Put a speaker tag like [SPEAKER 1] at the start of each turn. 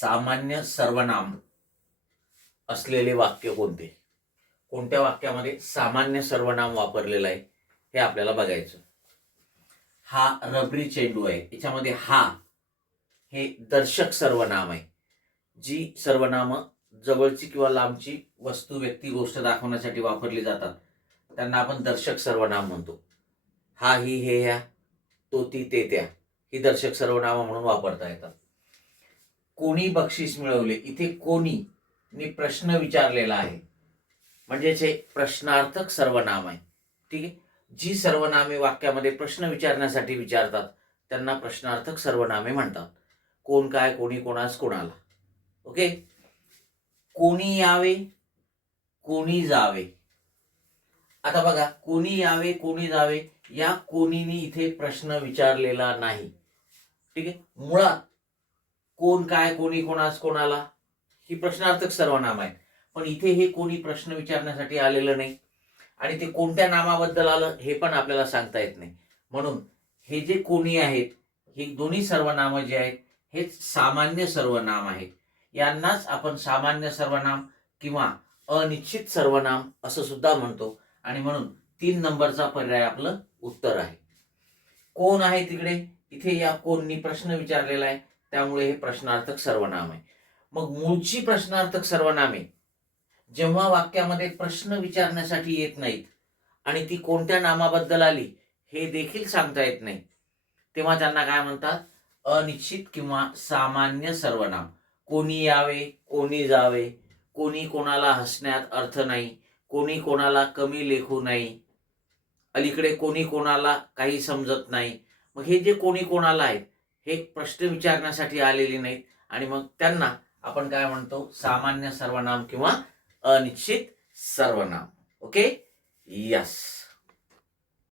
[SPEAKER 1] सामान्य सर्वनाम असलेले वाक्य कोणते? कोणत्या वाक्यामध्ये सामान्य सर्वनाम वापरलेलं आहे? हे आपल्याला बघायचं. हा रबरी चेंडू आहे. याच्यामध्ये हा हे दर्शक सर्वनाम आहे. जी सर्वनाम जवळची किंवा लांबची वस्तू व्यक्ती गोष्ट दाखवण्यासाठी वापरली जातात. त्यांना आपण दर्शक सर्वनाम म्हणतो. हा ही हे ह्या तो ती ते त्या. ही दर्शक सर्वनामं म्हणून वापरता येतात. कोणी बक्षीस मिळवले? इथे कोणी? मी प्रश्न विचारलेला आहे. म्हणजेच हे प्रश्नार्थक सर्वनाम आहे. ठीक आहे? जी सर्वनामे वाक्यामध्ये प्रश्न विचारण्यासाठी विचारतात त्यांना प्रश्नार्थक सर्वनामे म्हणतात. कोण काय कोणी कोणास कोणाला? ओके? कोणी यावे कोणी जावे? आता बघा कोणी यावे कोणी जावे या कोणीनी इथे प्रश्न विचारलेला नाही. ठीक आहे? मुळात कोण काय कोणी कोणास कोणाला? ही प्रश्नार्थक सर्वनाम आहे पण इथे हे कोणी प्रश्न विचारण्यासाठी आलेलं नाही. आणि ते कोणत्या नामाबद्दल आलं हे पण आपल्याला सांगता येत नाही. म्हणून हे जे कोणी आहेत ही दोन्ही सर्वनामं जे आहेत हे सामान्य सर्वनाम आहेत. यांनाच आपण सामान्य सर्वनाम किंवा अनिश्चित सर्वनाम असं सुद्धा म्हणतो. आणि म्हणून तीन नंबरचा पर्याय आपलं उत्तर आहे. कोण आहे तिकडे? इथे या कोणनी प्रश्न विचारलेला आहे. त्यामुळे हे प्रश्नार्थक सर्वनाम आहे. मग मूळची प्रश्नार्थक सर्वनामे जेव्हा वाक्यामध्ये प्रश्न विचारण्यासाठी येत नाहीत आणि ती कोणत्या नामाबद्दल आली हे देखील सांगता येत नाही तेव्हा त्यांना काय म्हणतात? अनिश्चित किंवा सामान्य सर्वनाम. कोणी यावे कोणी जावे कोणी कोणाला हसण्यात अर्थ नाही कोणी कोणाला कमी लेखू नाही अलीकडे कोणी कोणाला काही समजत नाही. मग हे जे कोणी कोणाला आहेत हे प्रश्न विचारण्यासाठी आलेली नाहीत. आणि मग त्यांना आपण काय म्हणतो? सामान्य सर्वनाम किंवा अनिश्चित सर्वनाम. Okay yes